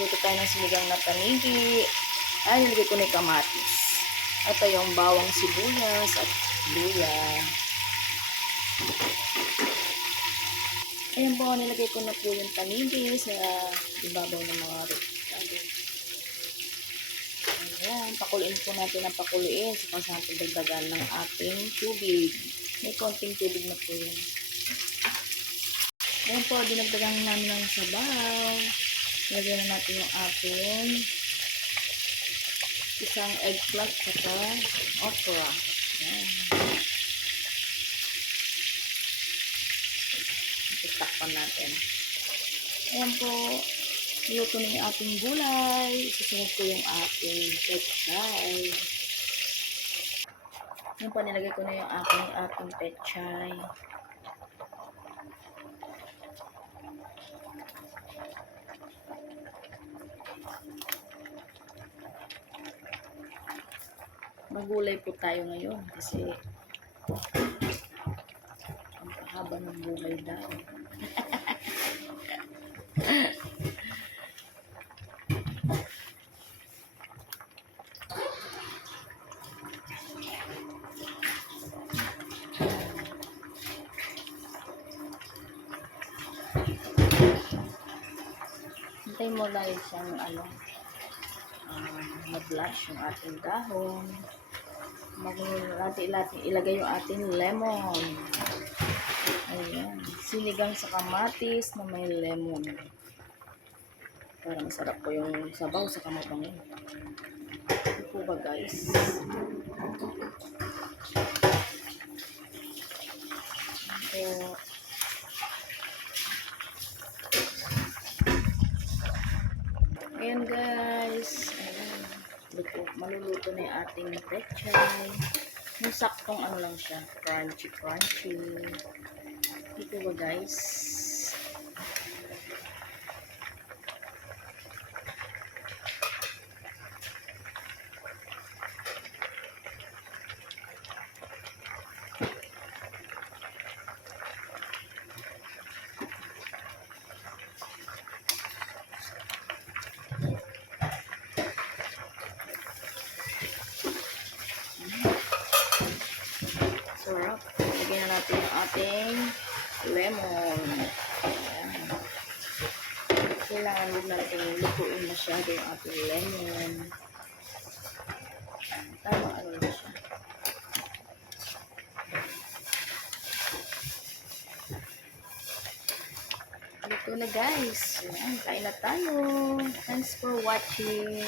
Dito tayo ng sinigang na panigi. Ay, nilagay ko na yung kamatis. Ito yung bawang sibuyas at luya. Ayan po, nilagay ko na po yung panigi sa ibabaw ng mga rito. Ayan, pakuliin po natin ang pakuliin. Saka sa ating dagdagan ng ating tubig. May konting tubig na po yun. Ayan po, dinagdagan namin ng sabaw. Lagyan na natin yung ating isang eggplant saka okra. Ayan. Itakpan natin. Ayan po, luto na yung ating gulay. Susunod ko yung ating pechay. Ayan po, nilagay ko na yung ating pechay. Magulay po tayo ngayon kasi ang haba ng buhay daw. Hintayin mo lang siyang mag-blush yung ating dahon. Ilagay yung ating lemon. Ayan. Sinigang sa kamatis na may lemon. Para masarap po yung sabaw sa kamabango. Ito po ba guys? So, ayan guys. Ayan. Maluluto na yung ating pechay. Yung saktong lang siya. Crunchy. Ito ba guys? Sarap. Lagyan na natin yung ating lemon. Ayan. Kailangan huwag natin lutuin masyado yung ating lemon. Tama na siya. Ito na guys. Ayan, kain na tayo. Thanks for watching.